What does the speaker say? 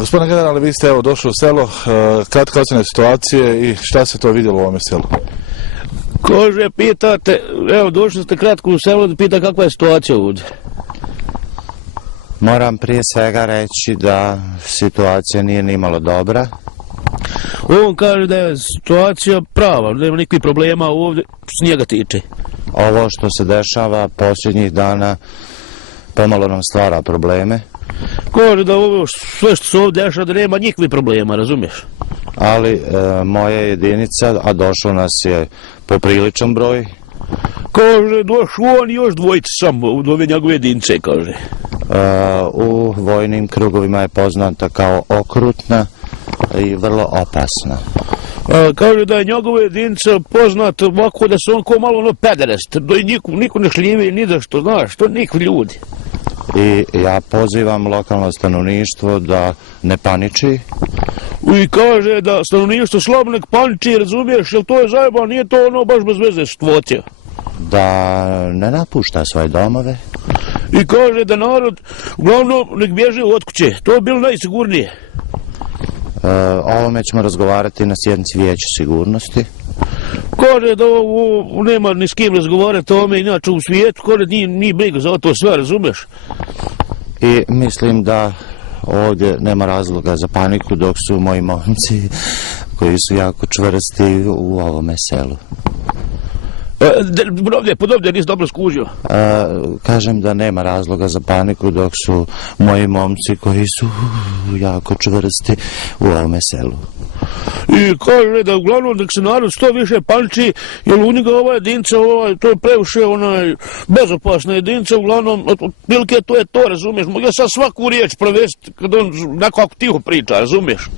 Gospodine generale, vi ste evo došli u selo, kratka ocjena situacije i šta se to vidjelo u ovome selu? Kaže, pitate, evo došli ste kratko u selo da pita kakva je situacija ovdje. Moram prije svega reći da situacija nije nimalo dobra. On kaže da je situacija prava, nema nikakvih problema ovdje s njega tiče. Ovo što se dešava posljednjih dana pomalo nam stvara probleme. Kaže da ovo sve što se ovdje dešava da nema nikakvih problema, razumiješ? Ali moja jedinica, a došlo nas je popriličan broj. Kaže, došao on i još dvojice samo, u ove njegove jedinice, kaže. U vojnim krugovima je poznata kao okrutna i vrlo opasna. Kaže da je njegova jedinica poznata ovako da se on ko malo ono pederast, da i niko ne šljivi ni da što, znaš, to nikakvi ljudi. I ja pozivam lokalno stanovništvo da ne paniči. I kaže da stanovništvo slabo nek paniči, razumiješ, jer to je zajeba, nije to ono baš bez veze situacija. Da ne napušta svoje domove. I kaže da narod uglavnom nek bježe od kuće, to je bilo najsigurnije. O ovome ćemo razgovarati na sjednici Vijeća sigurnosti. Kaže da ovo nema ni s kim razgovarati o ovome, inače u svijetu, kaže nije briga za to sve, razumiješ? I mislim da ovdje nema razloga za paniku dok su moji momci koji su jako čvrsti u ovome selu. Podobnije, nisi dobro skužio. Kažem da nema razloga za paniku dok su moji momci koji su jako čvrsti u ovome selu. I kaže da uglavnom nek se narod što više paniči, jer u njega ova jedinca, to je previše bezopasna jedinca, uglavnom, otprilike to je to, razumiješ? Mogu ja sad svaku riječ prevesti kad on nekako tiho priča, razumiješ?